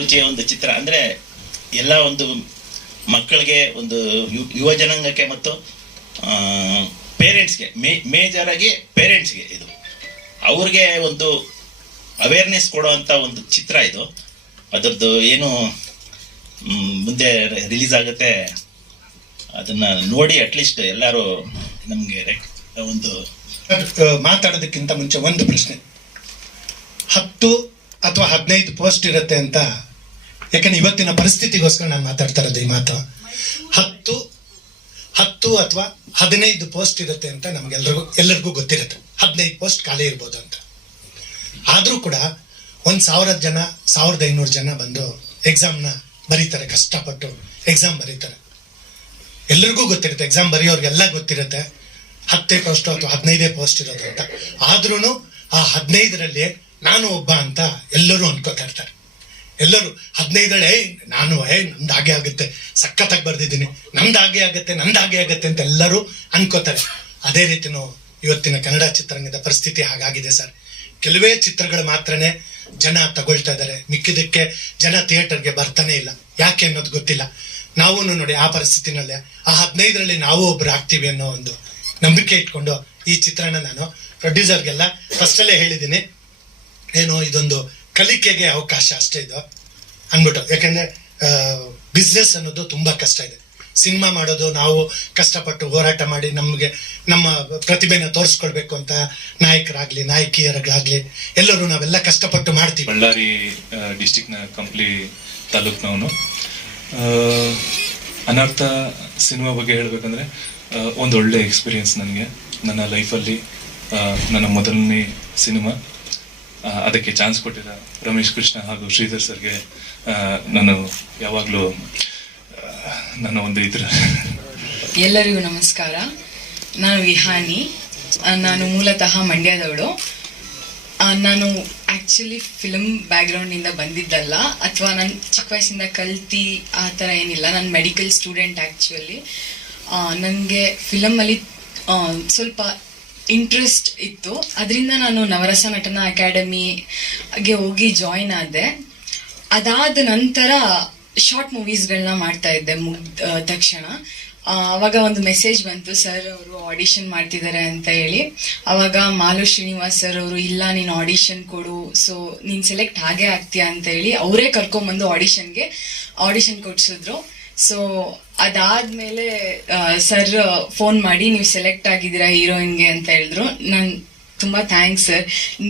ರುಚಿಯ ಒಂದು ಚಿತ್ರ. ಅಂದ್ರೆ ಎಲ್ಲ ಒಂದು ಮಕ್ಕಳಿಗೆ ಒಂದು ಯುವ ಜನಾಂಗಕ್ಕೆ ಮತ್ತು ಪೇರೆಂಟ್ಸ್ಗೆ ಮೇ ಮೇಜರ್ ಆಗಿ ಪೇರೆಂಟ್ಸ್ಗೆ ಇದು. ಅವ್ರಿಗೆ ಒಂದು ಅವೇರ್ನೆಸ್ ಕೊಡುವಂತ ಒಂದು ಚಿತ್ರ ಇದು. ಅದರದ್ದು ಏನು ಮುಂದೆ ರಿಲೀಸ್ ಆಗುತ್ತೆ, ಅದನ್ನ ನೋಡಿ ಅಟ್ಲೀಸ್ಟ್ ಎಲ್ಲರೂ ನಮಗೆ ಒಂದು, ಮಾತಾಡೋದಕ್ಕಿಂತ ಮುಂಚೆ ಒಂದು ಪ್ರಶ್ನೆ. ಹತ್ತು ಅಥವಾ ಹದಿನೈದು ಪೋಸ್ಟ್ ಇರುತ್ತೆ ಅಂತ. ಯಾಕಂದ್ರೆ ಇವತ್ತಿನ ಪರಿಸ್ಥಿತಿಗೋಸ್ಕರ ನಾನು ಮಾತಾಡ್ತಾ ಇರೋದು ಈ ಮಾತು. ಹತ್ತು ಹತ್ತು ಅಥವಾ ಹದಿನೈದು ಪೋಸ್ಟ್ ಇರುತ್ತೆ ಅಂತ ನಮಗೆಲ್ಲರಿಗೂ ಎಲ್ಲರಿಗೂ ಗೊತ್ತಿರುತ್ತೆ. ಹದಿನೈದು ಪೋಸ್ಟ್ ಖಾಲಿ ಇರ್ಬೋದು ಅಂತ. ಆದರೂ ಕೂಡ ಒಂದು ಸಾವಿರ ಜನ, ಸಾವಿರದ ಐನೂರು ಜನ ಬಂದು ಎಕ್ಸಾಮ್ನ ಬರೀತಾರೆ, ಕಷ್ಟಪಟ್ಟು ಎಕ್ಸಾಮ್ ಬರೀತಾರೆ. ಎಲ್ಲರಿಗೂ ಗೊತ್ತಿರುತ್ತೆ ಎಕ್ಸಾಮ್ ಬರೆಯೋರಿಗೆಲ್ಲ ಗೊತ್ತಿರುತ್ತೆ. ಹತ್ತೇ ಪೋಸ್ಟ್ ಅಥವಾ ಹದಿನೈದೇ ಪೋಸ್ಟ್ ಇರೋದು ಅಂತ. ಆದ್ರೂ ಆ ಹದಿನೈದರಲ್ಲಿ ನಾನು ಒಬ್ಬ ಅಂತ ಎಲ್ಲರೂ ಅನ್ಕೋತಾ ಇರ್ತಾರೆ. ಎಲ್ಲರೂ ಹದಿನೈದಳೆ ನಾನು ಏ ನಮ್ದು ಹಾಗೆ ಆಗುತ್ತೆ. ಸಖತ್ತಾಗಿ ಬರ್ದಿದ್ದೀನಿ. ನಮ್ದು ಹಾಗೆ ಆಗುತ್ತೆ, ನಂದು ಹಾಗೆ ಆಗುತ್ತೆ ಅಂತ ಎಲ್ಲರೂ ಅನ್ಕೋತಾರೆ ಅದೇ ರೀತಿನೂ ಇವತ್ತಿನ ಕನ್ನಡ ಚಿತ್ರರಂಗದ ಪರಿಸ್ಥಿತಿ ಹಾಗಾಗಿದೆ ಸರ್. ಕೆಲವೇ ಚಿತ್ರಗಳು ಮಾತ್ರನೇ ಜನ ತಗೊಳ್ತಾ ಇದ್ದಾರೆ. ಮಿಕ್ಕಿದಕ್ಕೆ ಜನ ಥಿಯೇಟರ್ಗೆ ಬರ್ತಾನೆ ಇಲ್ಲ. ಯಾಕೆ ಅನ್ನೋದು ಗೊತ್ತಿಲ್ಲ. ನಾವು ನೋಡಿ ಆ ಪರಿಸ್ಥಿತಿನಲ್ಲೇ ಆ ಹದಿನೈದರಲ್ಲಿ ನಾವು ಒಬ್ರು ಆಗ್ತೀವಿ ಅನ್ನೋ ಒಂದು ನಂಬಿಕೆ ಇಟ್ಕೊಂಡು ಈ ಚಿತ್ರನ ನಾನು ಪ್ರೊಡ್ಯೂಸರ್ಗೆಲ್ಲ ಫಸ್ಟಲ್ಲೇ ಹೇಳಿದ್ದೀನಿ. ಏನು ಇದೊಂದು ಕಲಿಕೆಗೆ ಅವಕಾಶ ಅಷ್ಟೇ ಇದು ಅಂದ್ಬಿಟ್ಟು ಯಾಕಂದ್ರೆ ಬಿಸ್ನೆಸ್ ಅನ್ನೋದು ತುಂಬಾ ಕಷ್ಟ ಇದೆ. ಸಿನಿಮಾ ಮಾಡೋದು ನಾವು ಕಷ್ಟಪಟ್ಟು ಹೋರಾಟ ಮಾಡಿ ನಮಗೆ ನಮ್ಮ ಪ್ರತಿಭೆನ ತೋರಿಸ್ಕೊಳ್ಬೇಕು ಅಂತ ನಾಯಕರಾಗ್ಲಿ, ನಾಯಕಿಯರಾಗ್ಲಿ, ಎಲ್ಲರೂ ನಾವೆಲ್ಲ ಕಷ್ಟಪಟ್ಟು ಮಾಡ್ತೀವಿ. ಬಳ್ಳಾರಿ ಡಿಸ್ಟಿಕ್ನ ಕಂಪ್ಲಿ ತಾಲೂಕ್ನವನು. ಅನರ್ಥ ಸಿನಿಮಾ ಬಗ್ಗೆ ಹೇಳಬೇಕಂದ್ರೆ ಒಂದು ಒಳ್ಳೆ ಎಕ್ಸ್ಪೀರಿಯನ್ಸ್ ನನಗೆ. ನನ್ನ ಲೈಫಲ್ಲಿ ನನ್ನ ಮೊದಲನೇ ಸಿನಿಮಾ. ಅದಕ್ಕೆ ಚಾನ್ಸ್ ಕೊಟ್ಟಿದ್ದ ರಮೇಶ್ ಕೃಷ್ಣ ಹಾಗೂ ಶ್ರೀಧರ್ ಸರ್ಗೆ ನಾನು ಯಾವಾಗಲೂ ನನ್ನ ಒಂದು ಇದ್ರ. ಎಲ್ಲರಿಗೂ ನಮಸ್ಕಾರ. ನಾನು ವಿಹಾನಿ. ನಾನು ಮೂಲತಃ ಮಂಡ್ಯದವಳು. ನಾನು ಆ್ಯಕ್ಚುಲಿ ಫಿಲಮ್ ಬ್ಯಾಕ್ಗ್ರೌಂಡಿಂದ ಬಂದಿದ್ದಲ್ಲ. ಅಥವಾ ನಾನು ಚಿಕ್ಕ ವಯಸ್ಸಿಂದ ಕಲ್ತಿ ಆ ಥರ ಏನಿಲ್ಲ. ನಾನು ಮೆಡಿಕಲ್ ಸ್ಟೂಡೆಂಟ್ ಆ್ಯಕ್ಚುಲಿ ನನಗೆ ಫಿಲಮಲ್ಲಿ ಸ್ವಲ್ಪ ಇಂಟ್ರೆಸ್ಟ್ ಇತ್ತು. ಅದರಿಂದ ನಾನು ನವರಸ ನಟನ ಅಕಾಡೆಮಿಗೆ ಹೋಗಿ ಜಾಯಿನ್ ಆದೆ. ಅದಾದ ನಂತರ ಶಾರ್ಟ್ ಮೂವೀಸ್ಗಳನ್ನ ಮಾಡ್ತಾ ಇದ್ದೆ ಮುಗ್ದ ತಕ್ಷಣ. ಅವಾಗ ಒಂದು ಮೆಸೇಜ್ ಬಂತು ಸರ್ ಅವರು ಆಡಿಷನ್ ಮಾಡ್ತಿದ್ದಾರೆ ಅಂತ ಹೇಳಿ. ಅವಾಗ ಮಾಲು ಶ್ರೀನಿವಾಸ್ ಸರ್ ಅವರು, ಇಲ್ಲ, ನೀನು ಆಡಿಷನ್ ಕೊಡು. ಸೊ ನೀನು ಸೆಲೆಕ್ಟ್ ಹಾಗೆ ಆಗ್ತೀಯಾ ಅಂತ ಹೇಳಿ ಅವರೇ ಕರ್ಕೊಂಬಂದು ಆಡಿಷನ್ಗೆ ಆಡಿಷನ್ ಕೊಡಿಸಿದ್ರು. ಸೊ ಅದಾದ್ಮೇಲೆ ಸರ್ ಫೋನ್ ಮಾಡಿ ನೀವು ಸೆಲೆಕ್ಟ್ ಆಗಿದ್ದೀರಾ ಹೀರೋಯಿನ್ಗೆ ಅಂತ ಹೇಳಿದ್ರು. ನಾನು ತುಂಬಾ ಥ್ಯಾಂಕ್ಸ್ ಸರ್